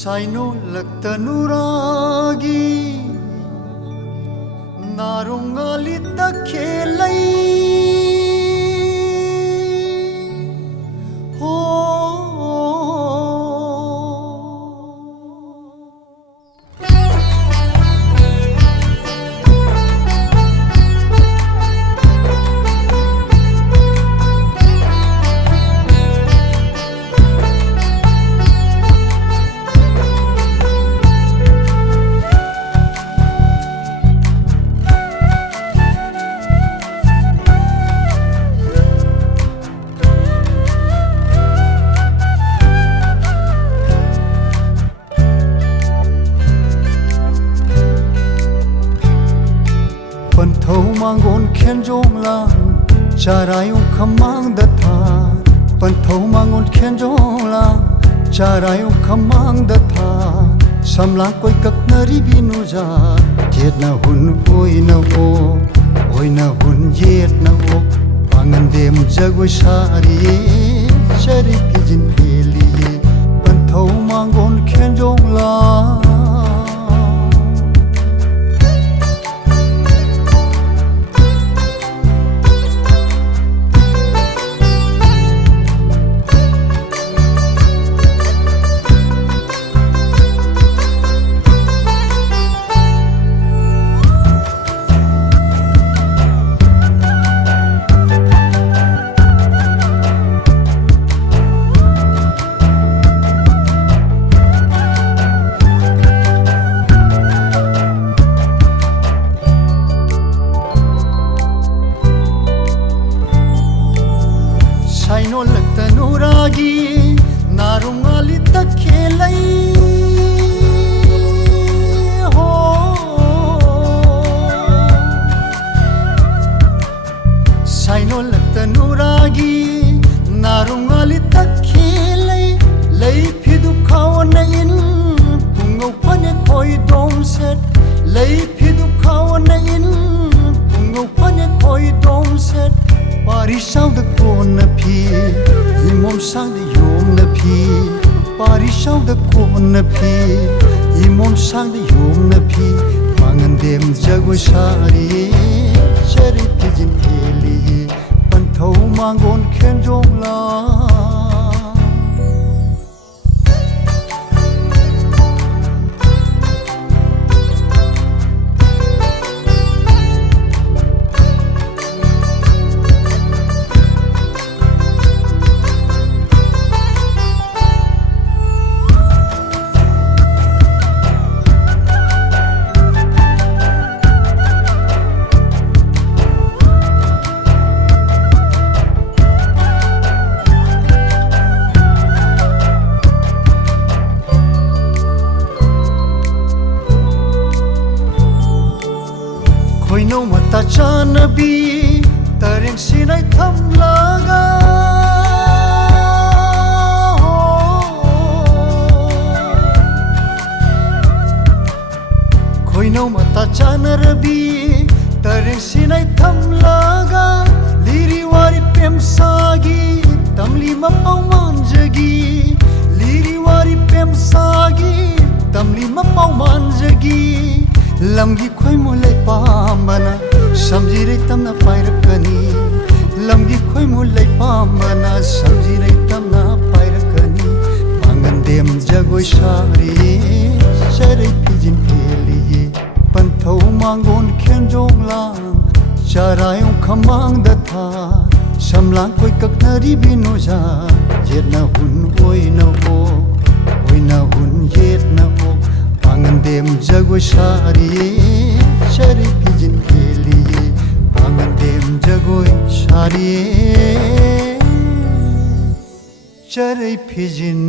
Saino laktanuragi narungali takhelai ho Panthou Mangol Khenjonglang charayu khamang datha Panthou Mangol Khenjonglang charayu khamang datha samlang koi kaknari binuja jet na hun oi na hun jet na o pangandem jagoi sari chari pijin peli Panthou Mangol Khenjonglang Saino laktanuragi narungali takhelai ho Saino laktanuragi narungali takhelai lei phidu khawana in pungau pane khoi dom set lei phidu khawana in pungau pane khoi dom set Parisau da kona phi imom sang da yom na phi Parisau da kona phi imom sang da yom na phi Pangandem jagoi sari chari pijin peli Panthou Mangol Khenjonglang No mata chanabi taring sinay thamlaga Khoi no mata chanarabi taring sinay thamlaga Liri wari pemsagi tamli mapau manjagi Liri wari pemsagi tamli mapau manjagi Lamgi khoi mulai pamana samjirei tamna pairakani Lamgi khoi mulai pamana samjirei tamna pairakani Pangandem jagoi sari chari pijin peli Panthou Mangol Khenjonglang charayu khamang datha samlang koi kaknari binuja jet na hun oi na hun jet na o Pangandem jagoi sari chari pijin peli Pangandem jagoi sari chari pijin